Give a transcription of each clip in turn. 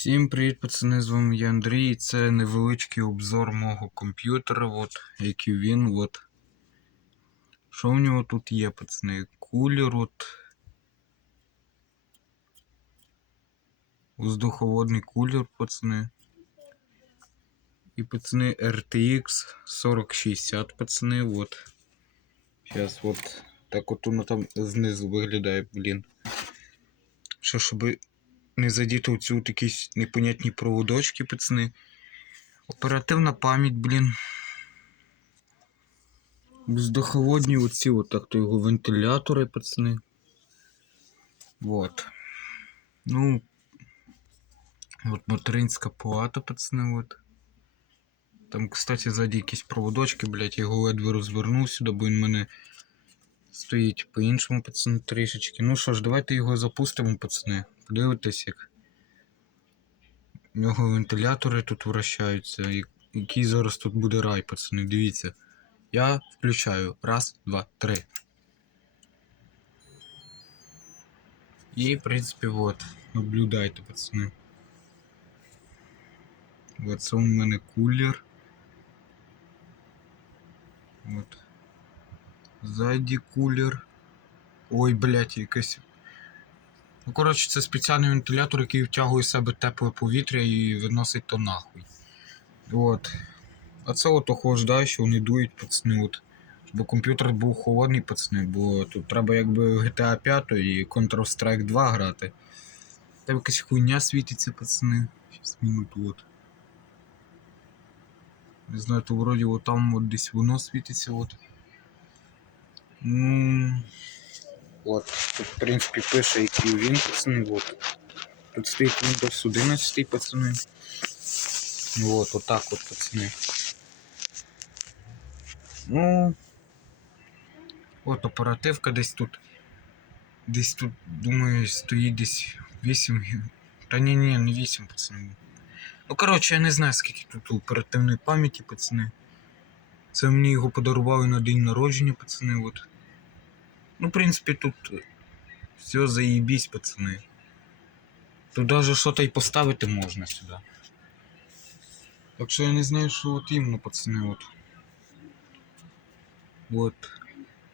Всім привіт, пацани, з вами я Андрій. і Це невеличкий обзор мого комп'ютера, от, який він, от. Що в нього тут є, пацани? Кулер, от. Воздуховодний кулер, пацани. І пацани RTX 4060, пацани, от. Сейчас от. Так от воно там знизу виглядає, блін. Що, щоби не задіти оцю от якісь непонятні проводочки, пацани. Оперативна пам'ять, блін. Воздуховодні оці от то його вентилятори, пацани. Вот. Ну. От материнська плата, пацани, от. Там, кстати, ззаді якісь проводочки, блядь, я його ледве розвернув сюди, бо він в мене стоїть по-іншому, пацани, трішечки. Ну що ж, давайте його запустимо, пацани. Подивитесь, як. У нього вентилятори тут вращаються. Який зараз тут буде рай, пацани, дивіться. Я включаю. Раз, два, три. І, в принципі, от. Наблюдайте, пацани. От це у мене кулер. От. Ззаді кулер. Ой, блядь, якась. Ну, коротше, це спеціальний вентилятор, який втягує в себе тепле повітря і виносить то нахуй. От. А це от охолоджає, що вони дують, пацани, от. Щоб комп'ютер був холодний, пацани, бо тут треба якби GTA 5 і Counter-Strike 2 грати. Там якась хуйня світиться, пацани. Щас минуту от. Не знаю, то вроді от там от десь воно світиться, от. Ну. От, тут, в принципі, пише, який він, пацани, от. Тут стоїть Windows 11, пацани. Вот, отак от, пацани. Ну. От оперативка десь тут. Десь тут, думаю, стоїть десь 8 гі- Та ні, ні, не 8, пацани. Ну, коротше, я не знаю, скільки тут оперативної пам'яті, пацани. Це мені його подарували на день народження, пацани, от. Ну, в принципі, тут все заебись, пацани. Тут даже что-то і поставити можна сюди. Так що я не знаю, що от іменно, пацани, от. От.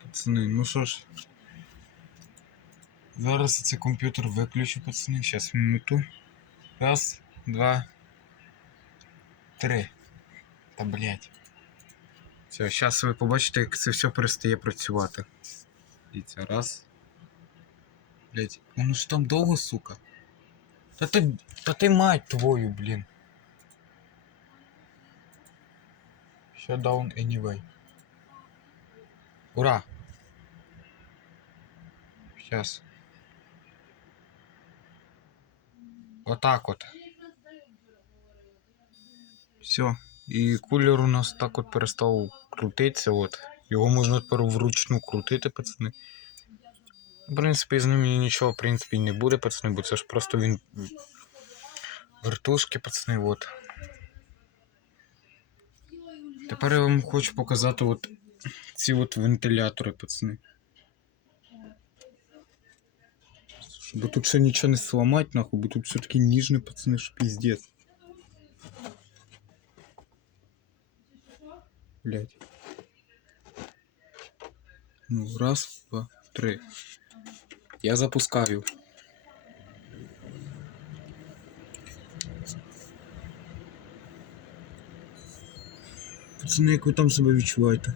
Пацани, ну що ж. Зараз цей комп'ютер виключу, пацани. Сейчас минуту. Раз, два, три. Та блять. Все, зараз ви побачите, як це все перестає працювати. Дивіться, раз. Блять, воно ж там довго, сука. Та ти. Та ти мать твою, блін. Shut down anyway. Ура! Сейчас. Отак от. Все. І кулер у нас так от перестав крутитися. От. Його можна тепер вручну крутити, пацани. В принципі, з ним нічого, в принципі, не буде, пацани, бо це ж просто він. Вертушки, пацани, от. Тепер я вам хочу показати от ці от вентилятори, пацани. Щоб тут ще нічого не сломати, нахуй, бо тут все таки ніжне, пацани, що піздець. Блять. Ну, раз, два, три. Я запускаю. Пацани, як ви там себе відчуваєте?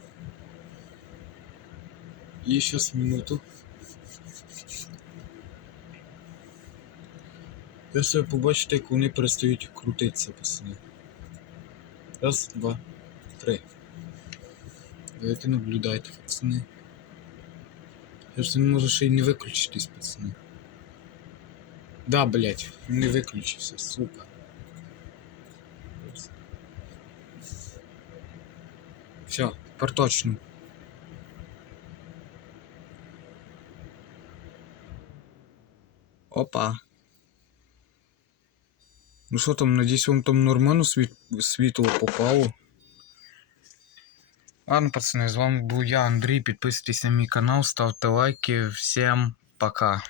І щас минуту. Я себе побачите, як вони перестають крутитися, пацани. Раз, два, три. Давайте наблюдайте, пацани. Я ж не можу ще й не виключитись, пацани. Да, блять, не виключився, сука. Все, тепер точно. Опа. Ну що там, надіюсь, вам там нормально світ... світло попало. Ладно, пацани, з вами був я, Андрій. Підписуйтесь на мій канал, ставте лайки. Всім пока.